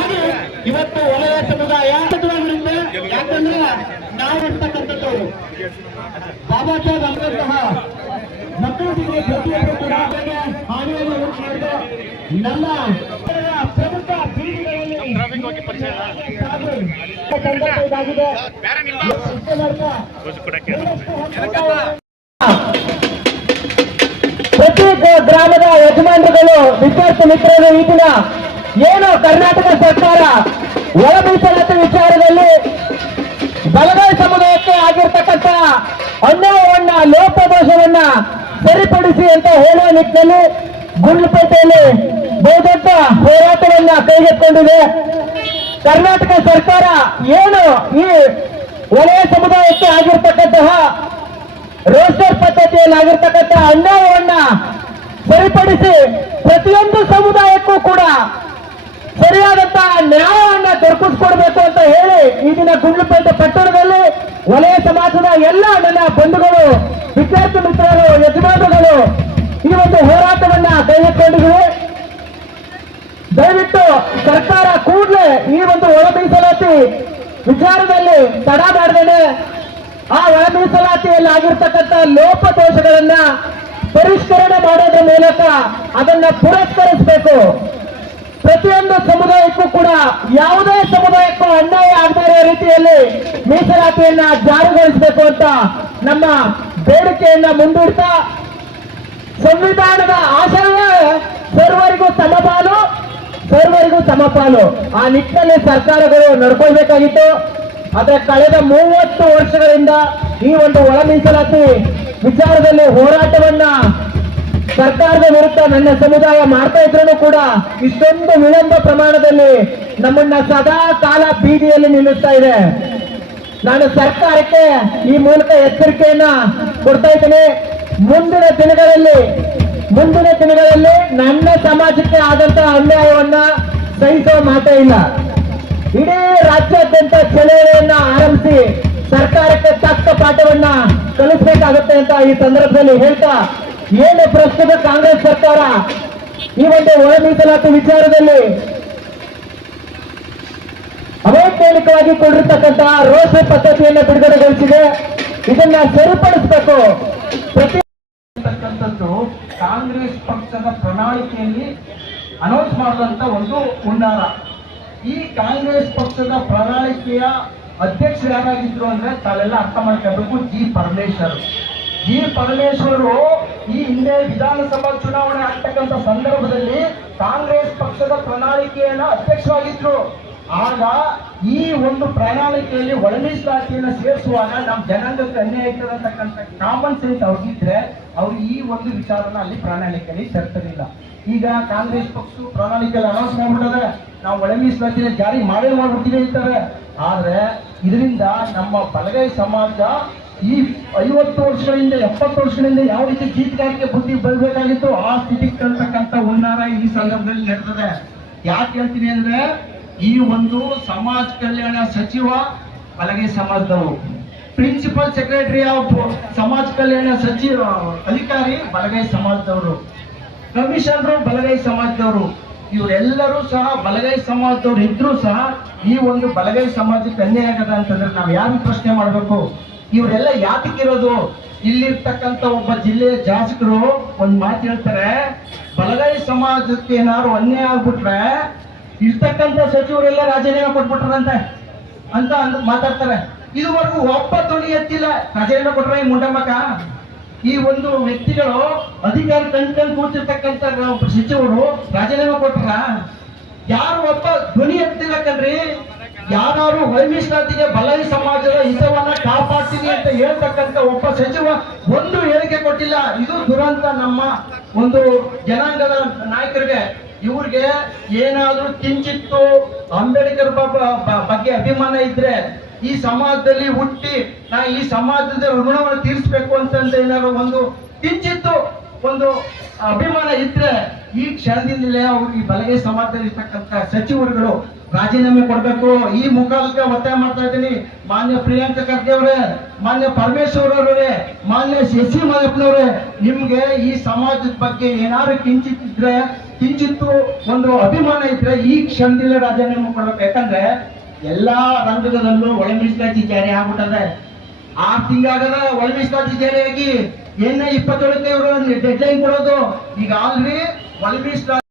ಹೀಗಾಗಿ ಇವತ್ತು ವಲಯ ಸಮುದಾಯ ಯಾಕಂದ್ರೆ ನಾವು ಇರ್ತಕ್ಕಂಥದ್ದು ಬಾಬಾ ಸಾಹೇಬ್ ಅಂಬೇಡ್ಕರ್ ಮಕ್ಕಳಿಗೆ ಪ್ರತಿಯೊಬ್ಬರು ಕೂಡ ಹಾನಿಯನ್ನು ಉಂಟು ಮಾಡಿದ ನಮ್ಮ ಪ್ರಮುಖ ಬೀದಿಗಳಲ್ಲಿ ಇದಾಗಿದೆ. ಪ್ರತಿ ಗ್ರಾಮದ ಯಜಮಾನರುಗಳು ವಿದ್ಯಾರ್ಥಿ ಮಿತ್ರರು ಈ ದಿನ ಏನು ಕರ್ನಾಟಕ ಸರ್ಕಾರ ಒಳ ಮೀಸಲಾತಿ ವಿಚಾರದಲ್ಲಿ ಬಲಗೈ ಸಮುದಾಯಕ್ಕೆ ಆಗಿರ್ತಕ್ಕಂಥ ಅನ್ಯಾಯವನ್ನ ಲೋಪದೋಷವನ್ನ ಸರಿಪಡಿಸಿ ಅಂತ ಹೇಳುವ ನಿಟ್ಟಿನಲ್ಲಿ ಗುಂಡ್ಲುಪೇಟೆಯಲ್ಲಿ ಬಹುದೊಡ್ಡ ಹೋರಾಟವನ್ನ ಕೈಗೆತ್ತಿಕೊಂಡಿದೆ. ಕರ್ನಾಟಕ ಸರ್ಕಾರ ಏನು ಈ ವಲಯ ಸಮುದಾಯಕ್ಕೆ ಆಗಿರ್ತಕ್ಕಂತಹ ರೋಸ್ಟರ್ ಪದ್ಧತಿಯಲ್ಲಿ ಆಗಿರ್ತಕ್ಕಂಥ ಅನ್ಯಾಯವನ್ನ ಸರಿಪಡಿಸಿ ಪ್ರತಿಯೊಂದು ಸಮುದಾಯಕ್ಕೂ ಕೂಡ ಸರಿಯಾದಂತಹ ನ್ಯಾಯವನ್ನ ದೊರಕಿಸ್ಕೊಡ್ಬೇಕು ಅಂತ ಹೇಳಿ ಈ ದಿನ ಗುಂಡ್ಲುಪೇಟೆ ಪಟ್ಟಣದಲ್ಲಿ ವಲಯ ಸಮಾಜದ ಎಲ್ಲ ನನ್ನ ಬಂಧುಗಳು, ವಿದ್ಯಾರ್ಥಿ ಮಿತ್ರರು, ಯಜಮಾನರುಗಳು ಈ ಒಂದು ಹೋರಾಟವನ್ನ ಕೈಗೆತ್ತಿಕೊಂಡಿವೆ. ದಯವಿಟ್ಟು ಸರ್ಕಾರ ಕೂಡಲೇ ಈ ಒಂದು ಒಳ ಮೀಸಲಾತಿ ವಿಚಾರದಲ್ಲಿ ತಡ ಮಾಡದೇನೆ ಆ ಒಳ ಮೀಸಲಾತಿಯಲ್ಲಿ ಆಗಿರ್ತಕ್ಕಂಥ ಲೋಪದೋಷಗಳನ್ನ ಪರಿಷ್ಕರಣೆ ಮಾಡೋದ್ರ ಮೂಲಕ ಅದನ್ನ ಪುರಸ್ಕರಿಸಬೇಕು. ಪ್ರತಿಯೊಂದು ಸಮುದಾಯಕ್ಕೂ ಕೂಡ ಯಾವುದೇ ಸಮುದಾಯಕ್ಕೂ ಅನ್ಯಾಯ ಆಗದೇ ಇರೋ ರೀತಿಯಲ್ಲಿ ಮೀಸಲಾತಿಯನ್ನ ಜಾರಿಗೊಳಿಸಬೇಕು ಅಂತ ನಮ್ಮ ಬೇಡಿಕೆಯನ್ನ ಮುಂದಿಡ್ತಾ, ಸಂವಿಧಾನದ ಆಶಯವೇ ಸರ್ವರಿಗೂ ಸಮಪಾಲು, ಸರ್ವರಿಗೂ ಸಮಪಾಲು ಆ ನಿಟ್ಟಿನಲ್ಲಿ ಸರ್ಕಾರಗಳು ನಡ್ಕೊಳ್ಬೇಕಾಗಿತ್ತು. ಆದರೆ ಕಳೆದ 30 ವರ್ಷಗಳಿಂದ ಈ ಒಂದು ಒಳ ಮೀಸಲಾತಿ ವಿಚಾರದಲ್ಲಿ ಹೋರಾಟವನ್ನ ಸರ್ಕಾರದ ವಿರುದ್ಧ ನನ್ನ ಸಮುದಾಯ ಮಾಡ್ತಾ ಇದ್ರೂ ಕೂಡ ಇಷ್ಟೊಂದು ವಿಳಂಬ ಪ್ರಮಾಣದಲ್ಲಿ ನಮ್ಮನ್ನ ಸದಾ ಕಾಲ ಬೀದಿಯಲ್ಲಿ ನಿಲ್ಲಿಸ್ತಾ ಇದೆ. ನಾನು ಸರ್ಕಾರಕ್ಕೆ ಈ ಮೂಲಕ ಎಚ್ಚರಿಕೆಯನ್ನ ಕೊಡ್ತಾ ಇದ್ದೀನಿ. ಮುಂದಿನ ದಿನಗಳಲ್ಲಿ ನನ್ನ ಸಮಾಜಕ್ಕೆ ಆದಂತಹ ಅನ್ಯಾಯವನ್ನ ಸಹಿಸುವ ಮಾತೇ ಇಲ್ಲ. ಇಡೀ ರಾಜ್ಯಾದ್ಯಂತ ಚಳವಳಿಯನ್ನ ಆರಂಭಿಸಿ ಸರ್ಕಾರಕ್ಕೆ ತಕ್ಕ ಪಾಠವನ್ನ ಕಲಿಸಬೇಕಾಗುತ್ತೆ ಅಂತ ಈ ಸಂದರ್ಭದಲ್ಲಿ ಹೇಳ್ತಾ, ಏನು ಪ್ರಸ್ತುತ ಕಾಂಗ್ರೆಸ್ ಸರ್ಕಾರ ಈ ಒಂದು ಒಳ ಮೀಸಲಾತಿ ವಿಚಾರದಲ್ಲಿ ಅವೈಜ್ಞಾನಿಕವಾಗಿ ಕೊಟ್ಟಿರ್ತಕ್ಕಂತಹ ರೋಷ ಪದ್ಧತಿಯನ್ನು ಬಿಡುಗಡೆಗೊಳಿಸಿದೆ. ಇದನ್ನ ಸರಿಪಡಿಸಬೇಕು. ಕಾಂಗ್ರೆಸ್ ಪಕ್ಷದ ಪ್ರಣಾಳಿಕೆಯಲ್ಲಿ ಅನೌನ್ಸ್ ಮಾಡಿದಂತ ಒಂದು ಹುನ್ನಾರ. ಈ ಕಾಂಗ್ರೆಸ್ ಪಕ್ಷದ ಪ್ರಣಾಳಿಕೆಯ ಅಧ್ಯಕ್ಷರು ಯಾರಾಗಿದ್ರು ಅಂದ್ರೆ ತಾವೆಲ್ಲ ಅರ್ಥ ಮಾಡ್ಕೋಬೇಕು, ಜಿ ಪರಮೇಶ್ವರು ಈ ಹಿಂದೆ ವಿಧಾನಸಭಾ ಚುನಾವಣೆ ಆಗ್ತಕ್ಕಂಥ ಸಂದರ್ಭದಲ್ಲಿ ಕಾಂಗ್ರೆಸ್ ಪಕ್ಷದ ಪ್ರಣಾಳಿಕೆಯನ್ನ ಅಧ್ಯಕ್ಷರಾಗಿದ್ರು. ಆಗ ಈ ಒಂದು ಪ್ರಣಾಳಿಕೆಯಲ್ಲಿ ಒಳ ಮೀಸಲಾತಿಯನ್ನು ಸೇರಿಸುವಾಗ ನಮ್ಮ ಜನಾಂಗಕ್ಕೆ ಅನ್ಯಾಯ ಆಗ್ತದೆ ಅಂತಕ್ಕಂಥ ಕಾಮನ್ ಸೆನ್ಸ್ ಅವ್ರಿಗಿದ್ರೆ ಅವ್ರು ಈ ಒಂದು ವಿಚಾರನ ಅಲ್ಲಿ ಪ್ರಣಾಳಿಕೆಯಲ್ಲಿ ಸೇರ್ತಿರಲಿಲ್ಲ. ಈಗ ಕಾಂಗ್ರೆಸ್ ಪಕ್ಷ ಪ್ರಣಾಳಿಕೆಯಲ್ಲಿ ಅನೌನ್ಸ್ ಮಾಡ್ಬಿಟ್ಟದೆ, ನಾವು ಒಳ ಮೀಸಲಾತಿನ ಜಾರಿ ಮಾಡ್ಬಿಡ್ತೀವಿ ಅಂತಾರೆ. ಆದ್ರೆ ಇದರಿಂದ ನಮ್ಮ ಬಲಗೈ ಸಮಾಜ ಈ 50 ವರ್ಷಗಳಿಂದ 70 ವರ್ಷಗಳಿಂದ ಯಾವ ರೀತಿ ಜೀತಗಾರಿಕೆ ಬುದ್ಧಿ ಬರಬೇಕಾಗಿತ್ತು ಆ ಸ್ಥಿತಿಗೆ ತರ್ತಕ್ಕಂಥ ಹುನ್ನಾರ ಈ ಸಂದರ್ಭದಲ್ಲಿ ನಡೆದಿದೆ. ಯಾಕೆ ಹೇಳ್ತೀನಿ ಅಂದ್ರೆ, ಈ ಒಂದು ಸಮಾಜ ಕಲ್ಯಾಣ ಸಚಿವ ಬಲಗೈ ಸಮಾಜದವರು, ಪ್ರಿನ್ಸಿಪಲ್ ಸೆಕ್ರೆಟರಿ ಆಫ್ ಸಮಾಜ ಕಲ್ಯಾಣ ಸಚಿವ ಅಧಿಕಾರಿ ಬಲಗೈ ಸಮಾಜದವರು, ಕಮಿಷನರು ಬಲಗೈ ಸಮಾಜದವರು, ಇವರೆಲ್ಲರೂ ಸಹ ಬಲಗೈ ಸಮಾಜದವ್ರು ಇದ್ರೂ ಸಹ ಈ ಒಂದು ಬಲಗೈ ಸಮಾಜಕ್ಕೆ ಅನ್ಯಾಯ ಆಗದ ಅಂತಂದ್ರೆ ನಾವು ಯಾರು ಪ್ರಶ್ನೆ ಮಾಡಬೇಕು? ಇವರೆಲ್ಲ ಯಾತಕ್ಕಿರೋದು? ಇಲ್ಲಿರ್ತಕ್ಕಂಥ ಒಬ್ಬ ಜಿಲ್ಲೆಯ ಶಾಸಕರು ಒಂದ್ ಮಾತು ಹೇಳ್ತಾರೆ, ಬಲಗೈ ಸಮಾಜಕ್ಕೆ ಏನಾದ್ರು ಅನ್ಯಾಯ ಆಗ್ಬಿಟ್ರೆ ಇರ್ತಕ್ಕಂಥ ಸಚಿವರೆಲ್ಲ ರಾಜೀನಾಮೆ ಕೊಟ್ಬಿಟ್ರಂತೆ ಅಂತ ಮಾತಾಡ್ತಾರೆ. ಇದುವರೆಗೂ ಒಬ್ಬ ಧ್ವನಿ ಎತ್ತಿಲ್ಲ. ರಾಜೀನಾಮೆ ಕೊಟ್ರೆ ಈ ಮುಂಡಮ್ಮಕ್ಕ ಈ ಒಂದು ವ್ಯಕ್ತಿಗಳು ಅಧಿಕಾರ ಕಂಡು ಕೂತಿರ್ತಕ್ಕಂಥ ಸಚಿವರು ರಾಜೀನಾಮೆ ಕೊಟ್ರ? ಯಾರು ಒಬ್ಬ ಧ್ವನಿ ಎತ್ತಿಲ್ಲ ಕಣ್ರಿ. ಯಾರು ಒಳ ಮೀಸಲಾತಿಗೆ ಬಲಗೈ ಸಮಾಜದ ಹಿತವನ್ನ ಕಾಪಾಡ್ತೀನಿ ಅಂತ ಹೇಳ್ತಕ್ಕಂಥ ಒಬ್ಬ ಸಚಿವ ಒಂದು ಹೇಳಿಕೆ ಕೊಟ್ಟಿಲ್ಲ. ಇದು ದುರಂತ ನಮ್ಮ ಒಂದು ಜನಾಂಗದ ನಾಯಕರಿಗೆ. ಇವ್ರಿಗೆ ಏನಾದ್ರೂ ಕಿಂಚಿತ್ತು ಅಂಬೇಡ್ಕರ್ ಬಗ್ಗೆ ಅಭಿಮಾನ ಇದ್ರೆ, ಈ ಸಮಾಜದಲ್ಲಿ ಹುಟ್ಟಿ ನಾ ಈ ಸಮಾಜದ ಋಣವನ್ನು ತೀರಿಸಬೇಕು ಅಂತಂದ್ರೆ ಏನಾದ್ರು ಒಂದು ಕಿಂಚಿತ್ತು ಒಂದು ಅಭಿಮಾನ ಇದ್ರೆ ಈ ಕ್ಷಣದಿಂದಲೇ ಅವ್ರು ಈ ಬಲಗೈ ಸಮಾಜದಲ್ಲಿ ಇರ್ತಕ್ಕಂಥ ಸಚಿವರುಗಳು ರಾಜೀನಾಮೆ ಕೊಡ್ಬೇಕು. ಈ ಮುಖಾಂತರ ಒತ್ತಾಯ ಮಾಡ್ತಾ ಇದ್ದೀನಿ. ಮಾನ್ಯ ಪ್ರಿಯಾಂಕಾ ಖರ್ಗೆ ಅವರೇ, ಮಾನ್ಯ ಪರಮೇಶ್ವರ್ ಅವರೇ, ಮಾನ್ಯ ಎಸ್ ಸಿ ಮಲ್ಲಪ್ಪನವರೇ, ನಿಮ್ಗೆ ಈ ಸಮಾಜದ ಬಗ್ಗೆ ಏನಾದ್ರು ಕಿಂಚಿತ್ತಿದ್ರೆ ಕಿಂಚಿತ್ತು ಒಂದು ಅಭಿಮಾನ ಇದ್ರೆ ಈ ಕ್ಷಣದಲ್ಲಿ ರಾಜೀನಾಮೆ ಕೊಡ್ಬೇಕು. ಯಾಕಂದ್ರೆ ಎಲ್ಲಾ ರಂಗದಲ್ಲೂ ಒಳ ಮೀಸಲಾತಿ ಜಾರಿ ಆಗ್ಬಿಟ್ಟದೆ. 6 ತಿಂಗಳಾಗದ ಒಳ ಮೀಸಲಾತಿ ಜಾರಿಯಾಗಿ 27ಕ್ಕೆ ಇವರು ಡೆಡ್ಲೈನ್ ಕೊಡೋದು. ಈಗ ಆಲ್ರೆಡಿ ಒಳ ಮೀಸಲಾತಿ